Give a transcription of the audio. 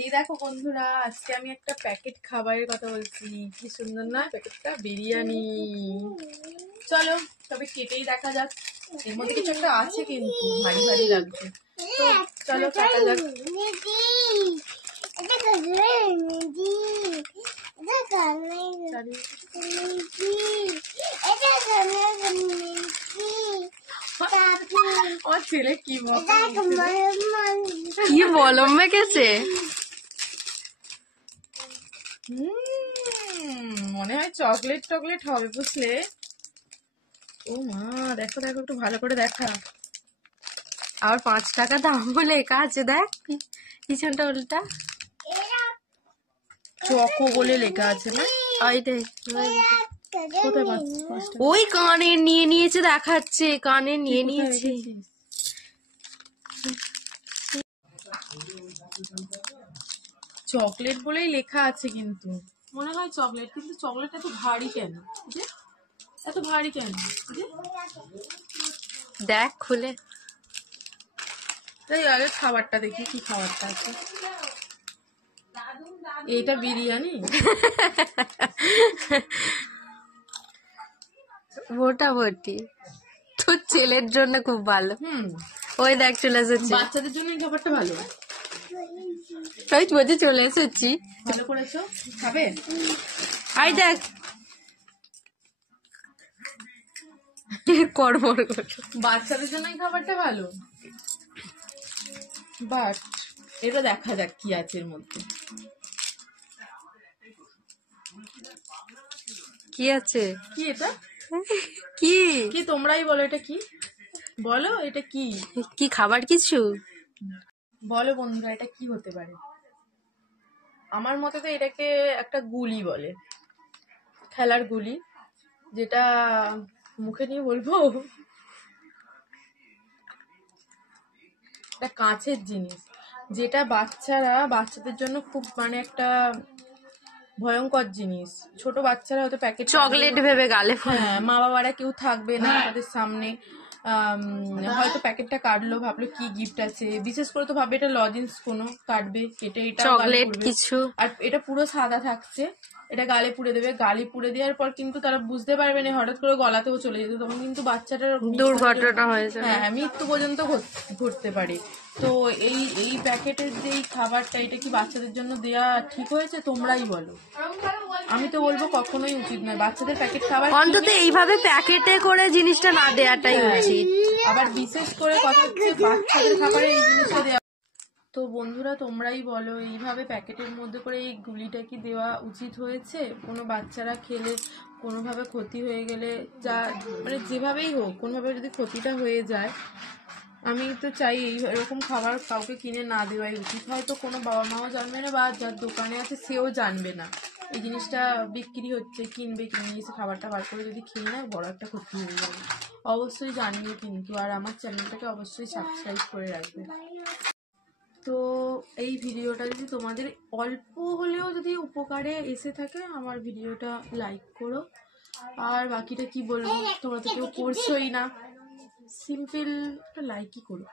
এই দেখো বন্ধুরা, আজকে আমি একটা প্যাকেট খাবারের কথা বলছি। কি সুন্দর না প্যাকেটটা, বিরিয়ানি। চলো তবে কেটেই দেখা যাক, এর মধ্যে কিছু একটা আছে কিন্তু ভারী ভারী লাগছে। তো চলো কাটা যাক। আমার ছেলে কি মলম মেখেছে, মনে হয় চকলেট টকলেট হবে বুঝলে। ও মা, দেখো দেখো একটু ভালো করে দেখা। আবার 5 টাকা দাম বলে লেখা আছে, দেখ পিছনটা উল্টা চকো বলে লেখা আছে না? ওই কানে নিয়ে নিয়েছে, দেখাচ্ছে কানে নিয়ে নিয়েছে। চকলেট বলেই লেখা আছে, কিন্তু মনে হয় চকলেট, কিন্তু চকলেট এত ভারী কেন? এত ভারী কেন? দেখ খুলে, তাই আগে খাবারটা দেখি, কি খাবারটা আছে। এইটা বিরিয়ানি? মোটামুটি তোর ছেলের জন্য খুব ভালো। ওই দেখ চলে এসেছি, বাচ্চাদের জন্য এই খাবারটা ভালো। তাই বলছি চলে এসেছি। ভালো করেছো, খাবে? আই দেখ কড়মড় করে। বাচ্চাদের জন্য এই খাবারটা ভালো, বাট এটা দেখা যাক কি আছে এর মধ্যে। কি আছে? কি এটা? কি কি তোমরাই বলো, এটা কি? বলো এটা কি? কি খাবার কিছু বলো বন্ধুরা, এটা কি হতে পারে? আমার মতে তো এটাকে একটা গুলি বলে, খেলার গুলি, যেটা মুখে নিয়ে বলবো। একটা কাঁচের জিনিস, যেটা বাচ্চাদের জন্য খুব মানে একটা ভয়ঙ্কর জিনিস। ছোট বাচ্চারা হয়তো প্যাকেট চকলেট ভেবে গালে, হ্যাঁ, মা বাবারা কেউ থাকবে না তাদের সামনে, হয়তো প্যাকেটটা কাটলো, ভাবলো কি গিফট আছে, বিশেষ করে তো ভাববে এটা লজেন্স কোনো, কাটবে কেটে এটা চকলেট কিছু, আর এটা পুরো সাদা থাকছে, এটা গালে পুড়ে দেবে। গালে পুড়ে দেওয়ার পর কিন্তু তারা বুঝতে পারবে না, হঠাৎ করে গলাতেও চলে যেত, তখন কিন্তু বাচ্চাটার দুর্ঘটনা হয়েছে। হ্যাঁ, মৃত্যু পর্যন্ত ঘটতে পারে। তো এই প্যাকেটের যে খাবারটা, এটা কি বাচ্চাদের জন্য দেয়া ঠিক হয়েছে? তোমরাই বলো। আমি তো বলবো কখনোই উচিত নয় বাচ্চাদের প্যাকেট খাবার, অন্তত এইভাবে প্যাকেটে করে জিনিসটা না দেওয়াটাই উচিত। আবার বিশেষ করে কথা হচ্ছে বাচ্চাদের খাবারে এই জিনিসটা দেওয়া। তো বন্ধুরা তোমরাই বলো, এইভাবে প্যাকেটের মধ্যে করে এই গুলিটা কি দেওয়া উচিত হয়েছে? কোনো বাচ্চারা খেলে কোনোভাবে ক্ষতি হয়ে গেলে, যা মানে যেভাবেই হোক কোনোভাবে যদি ক্ষতিটা হয়ে যায়, আমি তো চাই এরকম খাবার কাউকে কিনে না দেওয়াই উচিত। হয়তো কোনো বাবা মাও জানবে না, বা যার দোকানে আছে সেও জানবে না এই জিনিসটা বিক্রি হচ্ছে, কিনবে, কিনে এসে খাবারটা বার করে যদি খেয়ে নেয়, বড় একটা ক্ষতি হয়ে যাবে। অবশ্যই জানিও কিন্তু, আর আমার চ্যানেলটাকে অবশ্যই সাবস্ক্রাইব করে রাখবে। তো এই ভিডিওটা যদি তোমাদের অল্প হলেও যদি উপকারে এসে থাকে, আমার ভিডিওটা লাইক করো। আর বাকিটা কি বলবো, তোমরা তো কেউ করছোই না, সিম্পল একটা লাইকই করো।